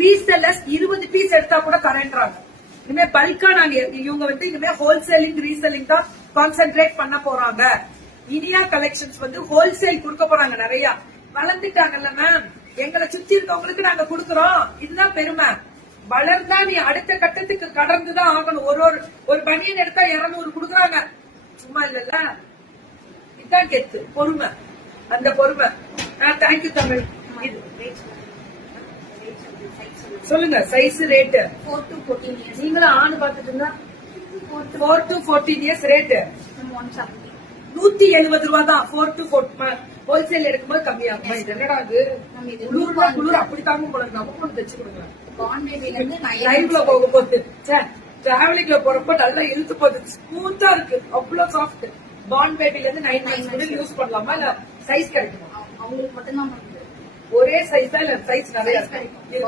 Resellers 20 piece எடுத்தா கூட தரேன்றாங்க. இனிமே பல்கா நாங்க இவங்க வந்து இனிமே ஹோல்சேலிங் ரீசெல்லிங் தான் கான்சென்ட்ரேட் பண்ண போறாங்க. இனியா கலெக்ஷன்ஸ் வந்து ஹோல்சேல் கொடுக்க போறாங்க. நிறைய வளர்ந்துட்டாங்கல்ல மேம், எங்களை சுத்தி இருக்கவங்களுக்கு நாங்க கொடுக்கறோம். இதுதான் பெருமை. வளர்ந்தா நீ அடுத்த கட்டத்துக்கு கடந்துதான் ஆகணும். ஒரு பனியன் எடுத்தா 200 கொடுக்குறாங்க, சும்மா இல்லல்ல. இதுதான் கெத்து, பொறுமை. அந்த பொறுமை. தேங்க்யூ தமிழ். சொல்லுங்க சைஸ் ரேட். 4 to 14 years. நீங்களும் ஆணு பாத்துட்டு இருந்தா 4 to 14 years ரேட் 170 ரூபா தான். 4 to 14 ஹோல்சேல் எடுக்கும்போது கம்மியாகும். இது என்னடா இது, குளிர் அப்படி தாங்க போல நம்ம தச்சு கொடுங்க. லைவ்ல போக போது டிராவலிங்ல போறப்ப நல்லா இழுத்து போகுது, ஸ்மூத்தா இருக்கு, அவ்வளவு சாஃப்ட். பாண்ட் பேபில இருந்து 9 months யூஸ் பண்ணலாமா, இல்ல சைஸ் கிடைக்குமா? அவங்களுக்கு மட்டும்தான் ஒரே சைஸ் தான், இல்ல சைஸ் நிறைய கிடைக்கும்.